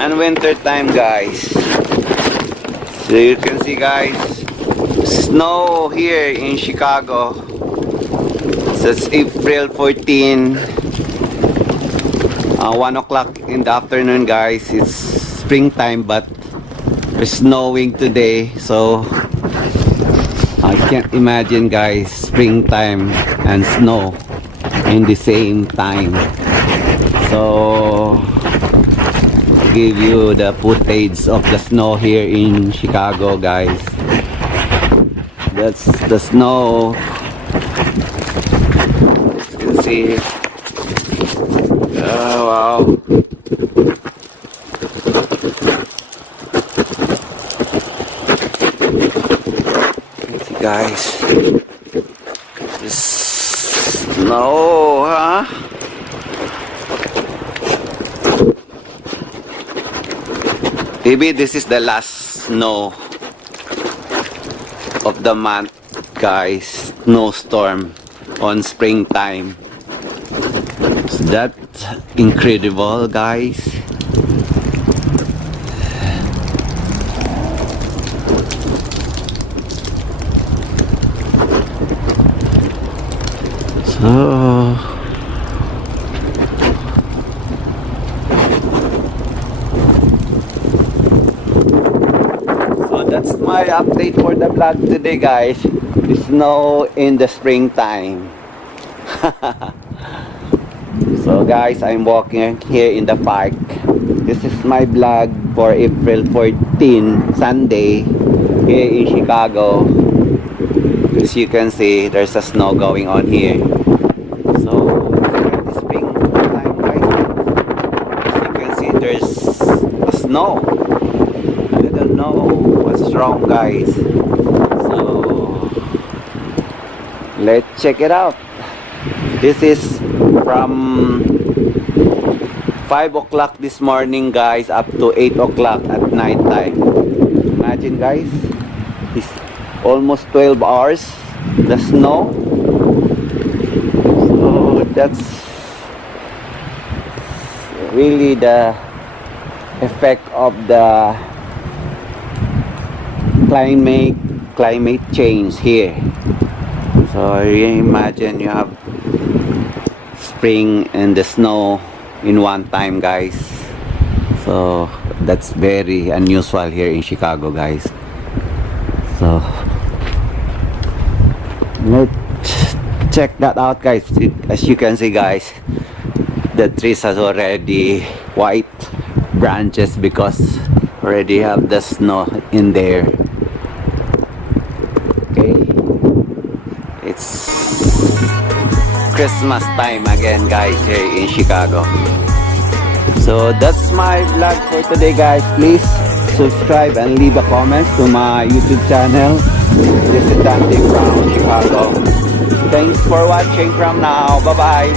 And winter time, guys. So you can see, guys, snow here in Chicago. So it's April 14, 1 o'clock in the afternoon, guys. It's springtime, but it's snowing today. So I can't imagine, guys, springtime and snow in the same time. So give you the footage of the snow here in Chicago, guys. That's the snow. You can see. Oh wow. You see, guys. This snow, huh? Maybe this is the last snow of the month, guys. Snowstorm on springtime. So that's incredible, guys. So that's my update for the vlog today, guys. The snow in the springtime. So guys, I'm walking here in the park. This is my vlog for April 14, Sunday, here in Chicago. As you can see, there's a snow going on here. So the springtime, guys. As you can see, there's a snow. I don't know what's wrong, guys. So let's check it out. This is from 5 o'clock this morning, guys, up to 8 o'clock at night time. Imagine, guys, it's almost 12 hours, the snow. So that's really the effect of the climate change here. So you imagine you have spring and the snow in one time, guys. So that's very unusual here in Chicago, guys. So let's check that out, guys. As you can see, guys, the trees are already white branches because already have the snow in there. Okay, it's Christmas time again, guys, here in Chicago. So that's my vlog for today, guys. Please subscribe and leave a comment to my YouTube channel. This is Dante from Chicago. Thanks for watching from now. Bye bye.